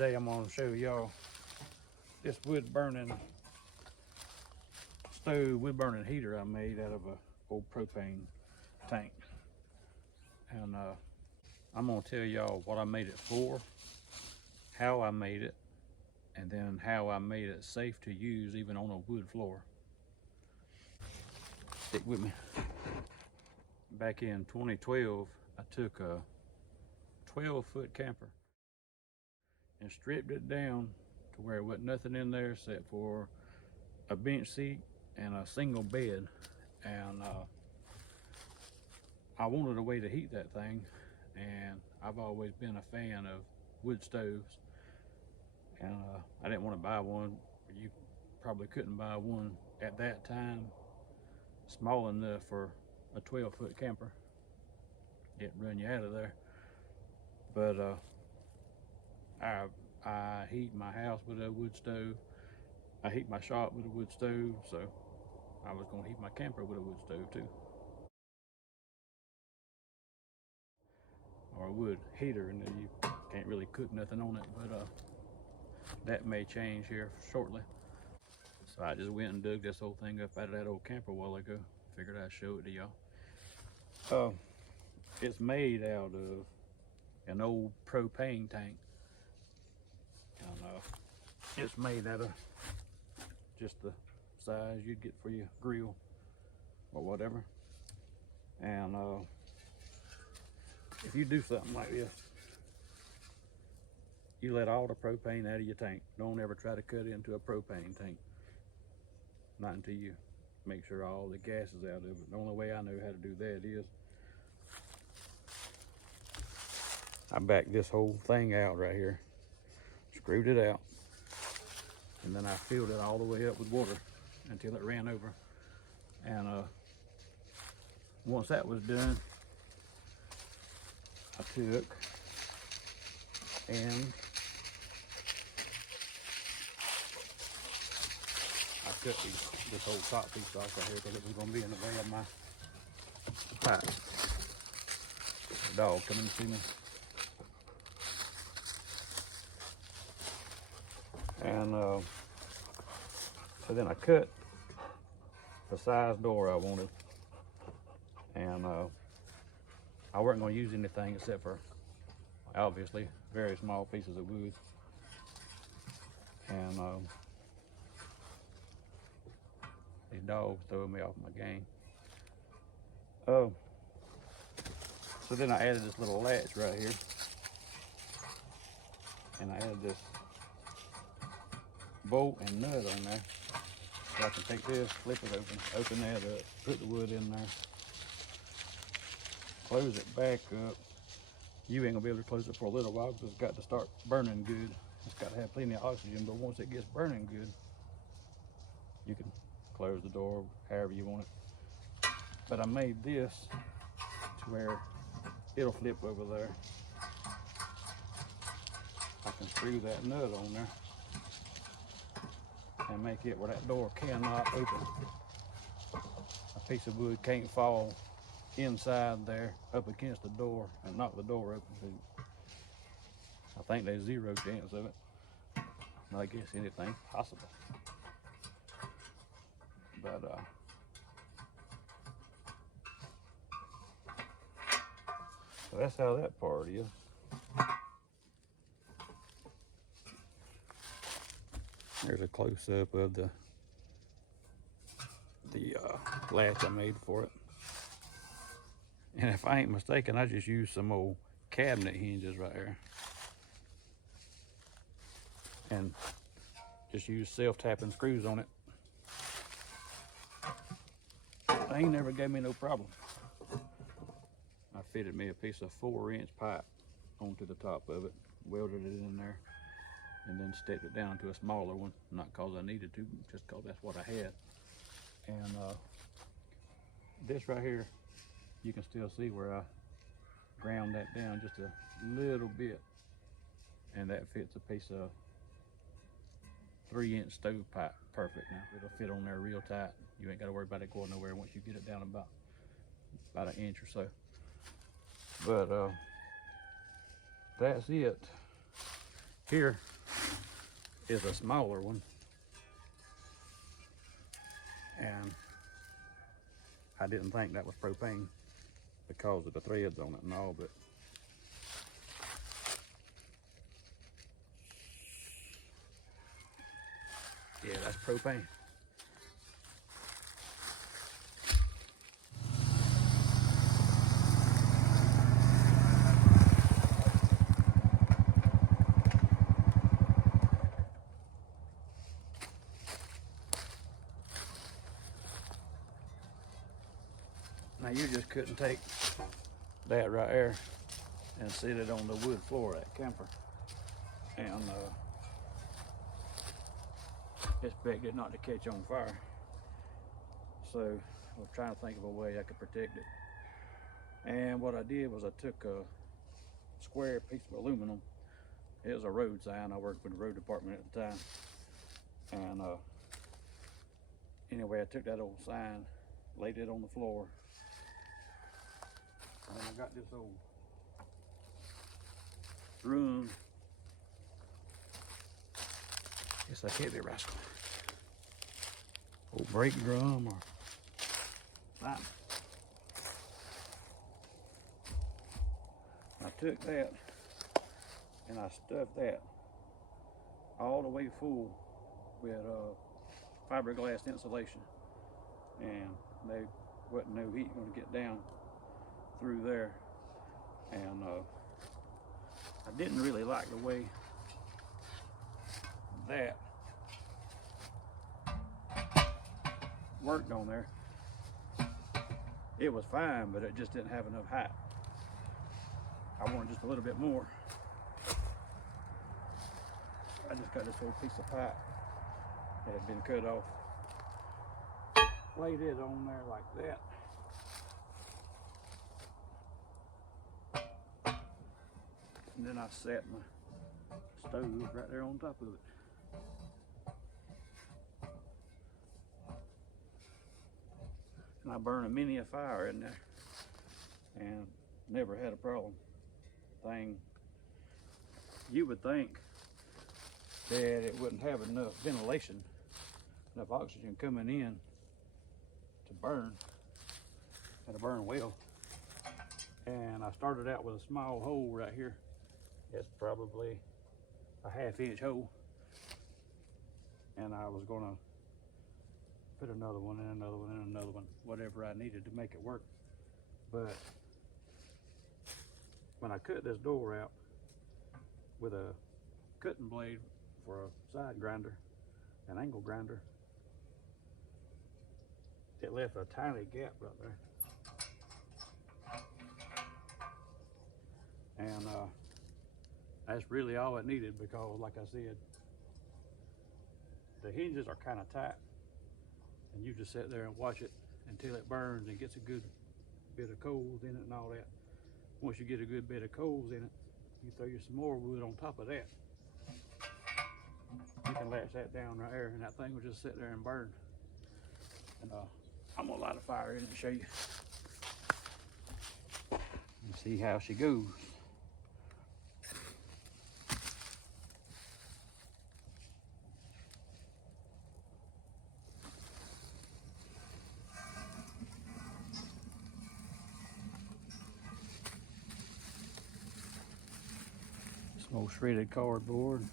Today I'm going to show y'all this wood burning heater I made out of a old propane tank. And I'm going to tell y'all what I made it for, how I made it, and then how I made it safe to use even on a wood floor. Stick with me. Back in 2012, I took a 12-foot camper and stripped it down to where there wasn't nothing in there except for a bench seat and a single bed. And I wanted a way to heat that thing, and I've always been a fan of wood stoves, and I didn't want to buy one. You probably couldn't buy one at that time small enough for a 12-foot camper. It'd run you out of there. But I heat my house with a wood stove. I heat my shop with a wood stove, so I was going to heat my camper with a wood stove too, or a wood heater, and then you can't really cook nothing on it. But that may change here shortly. So I just went and dug this whole thing up out of that old camper a while ago. Figured I'd show it to y'all. It's made out of an old propane tank, and it's made out of just the size you'd get for your grill or whatever. And if you do something like this, you let all the propane out of your tank. Don't ever try to cut into a propane tank, not until you make sure all the gas is out of it. The only way I know how to do that is I backed this whole thing out right here, screwed it out, and then I filled it all the way up with water until it ran over. And once that was done, I took and I cut this whole top piece off right here because it was going to be in the way of my pipe. The dog coming to see me. And so then I cut the size door I wanted, and I wasn't going to use anything except for obviously very small pieces of wood. And these dogs throwing me off my game. So then I added this little latch right here, and I added this bolt and nut on there, so I can take this, flip it open that up, put the wood in there, close it back up. You ain't gonna be able to close it for a little while because it's got to start burning good. It's got to have plenty of oxygen, but once it gets burning good, you can close the door however you want it. But I made this to where it'll flip over there. I can screw that nut on there and make it where that door cannot open. A piece of wood can't fall inside there up against the door and knock the door open. I think there's zero chance of it. I guess anything's possible. But so that's how that part is. There's a close-up of the latch I made for it. And if I ain't mistaken, I just used some old cabinet hinges right here. And just used self-tapping screws on it. They ain't never gave me no problem. I fitted me a piece of 4-inch pipe onto the top of it, welded it in there, and then stepped it down to a smaller one, not because I needed to, just because that's what I had. And this right here, you can still see where I ground that down just a little bit, and that fits a piece of 3-inch stovepipe perfect. Now it'll fit on there real tight. You ain't got to worry about it going nowhere once you get it down about an inch or so. But that's it. Here is a smaller one, and I didn't think that was propane because of the threads on it and all, but yeah, that's propane. Now you just couldn't take that right there and sit it on the wood floor of that camper, and expect it not to catch on fire. So I was trying to think of a way I could protect it. And what I did was I took a square piece of aluminum. It was a road sign. I worked with the road department at the time. And anyway, I took that old sign, laid it on the floor. And then I got this old drum. It's a heavy rascal. Old brake drum or something. I took that and I stuffed that all the way full with fiberglass insulation, and there wasn't no heat going to get down through there. And I didn't really like the way that worked on there. It was fine, but it just didn't have enough height. I wanted just a little bit more. I just got this little piece of pipe that had been cut off, laid it on there like that, and then I set my stove right there on top of it. And I burned a mini a fire in there and never had a problem. Thing, you would think that it wouldn't have enough ventilation, enough oxygen coming in to burn, and to burn well. And I started out with a small hole right here. It's probably a 1/2 inch hole, and I was gonna put another one in, another one in, another one, whatever I needed to make it work. But when I cut this door out with a cutting blade for a side grinder, an angle grinder, it left a tiny gap right there. And that's really all it needed, because like I said, the hinges are kind of tight, and you just sit there and watch it until it burns and gets a good bit of coals in it and all that. Once you get a good bit of coals in it, you throw you some more wood on top of that. You can latch that down right there, and that thing will just sit there and burn. And I'm gonna light a fire in it and show you. And see how she goes. Some old shredded cardboard.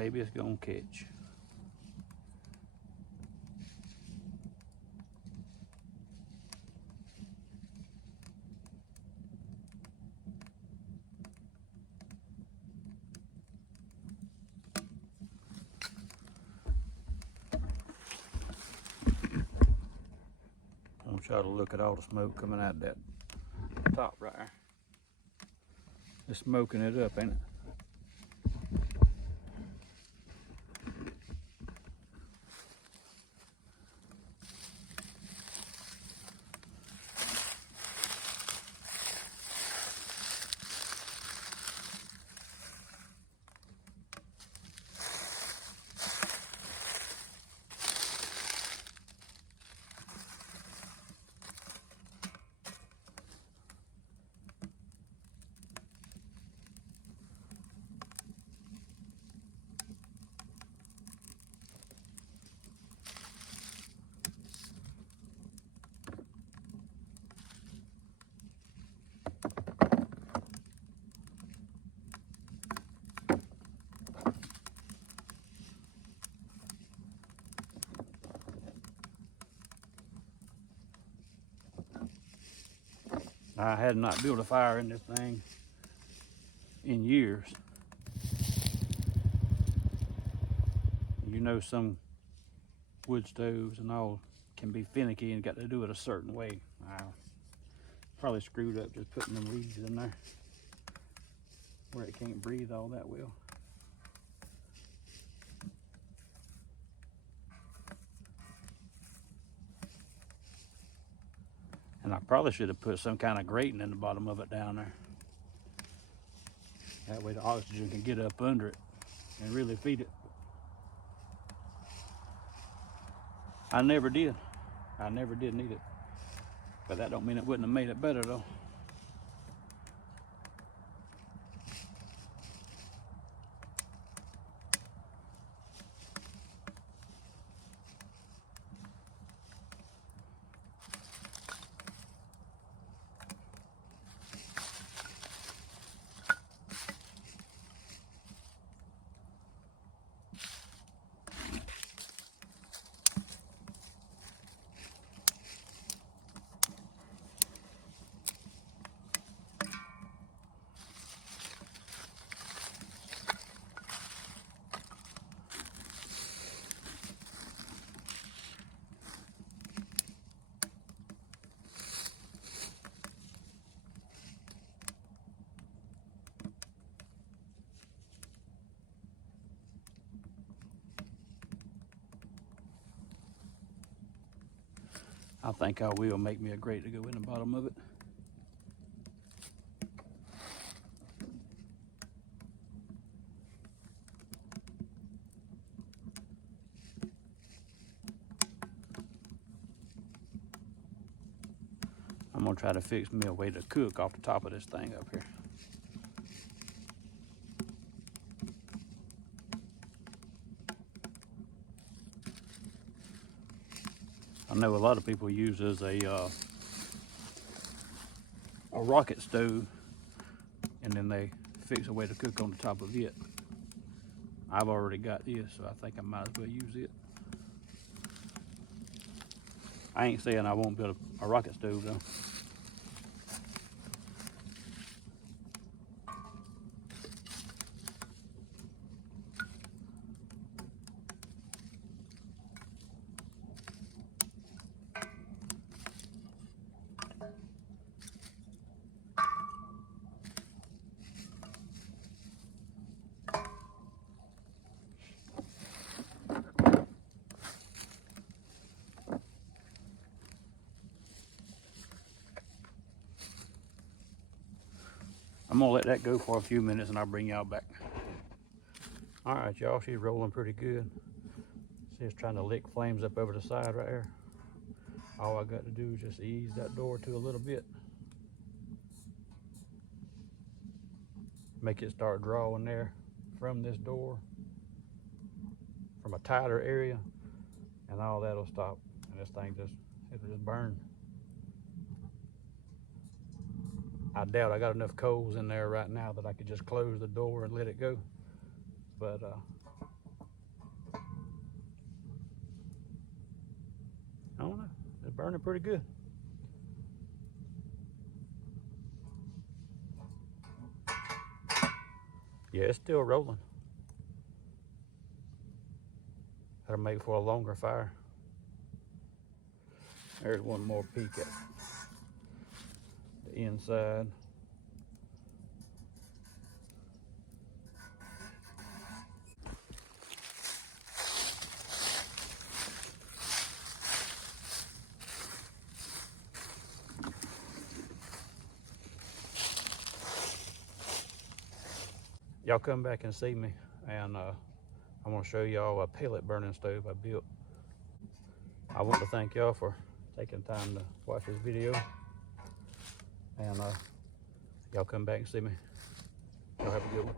maybe it's gonna catch. I'm gonna try to look at all the smoke coming out of that top right there. It's smoking it up, ain't it? I had not built a fire in this thing in years. You know, some wood stoves and all can be finicky and got to do it a certain way. I probably screwed up just putting them leaves in there where it can't breathe all that well. And I probably should have put some kind of grating in the bottom of it down there. That way the oxygen can get up under it and really feed it. I never did. I never did need it. But that don't mean it wouldn't have made it better though. I think I will make me a grate to go in the bottom of it. I'm gonna try to fix me a way to cook off the top of this thing up here. I know a lot of people use as a rocket stove, and then they fix a way to cook on the top of it. I've already got this, so I think I might as well use it. I ain't saying I won't build a rocket stove though. I'm gonna let that go for a few minutes and I'll bring y'all back. All right, y'all, she's rolling pretty good. See, it's trying to lick flames up over the side right there. All I got to do is just ease that door to a little bit. Make it start drawing there from this door, from a tighter area, and all that'll stop. And this thing it'll just burn. I doubt I got enough coals in there right now that I could just close the door and let it go. But burning pretty good. Yeah, it's still rolling. That'll make for a longer fire. There's one more peek at the inside. Y'all come back and see me, and I'm gonna show y'all a pellet burning stove I built. I want to thank y'all for taking time to watch this video, and y'all come back and see me. Y'all have a good one.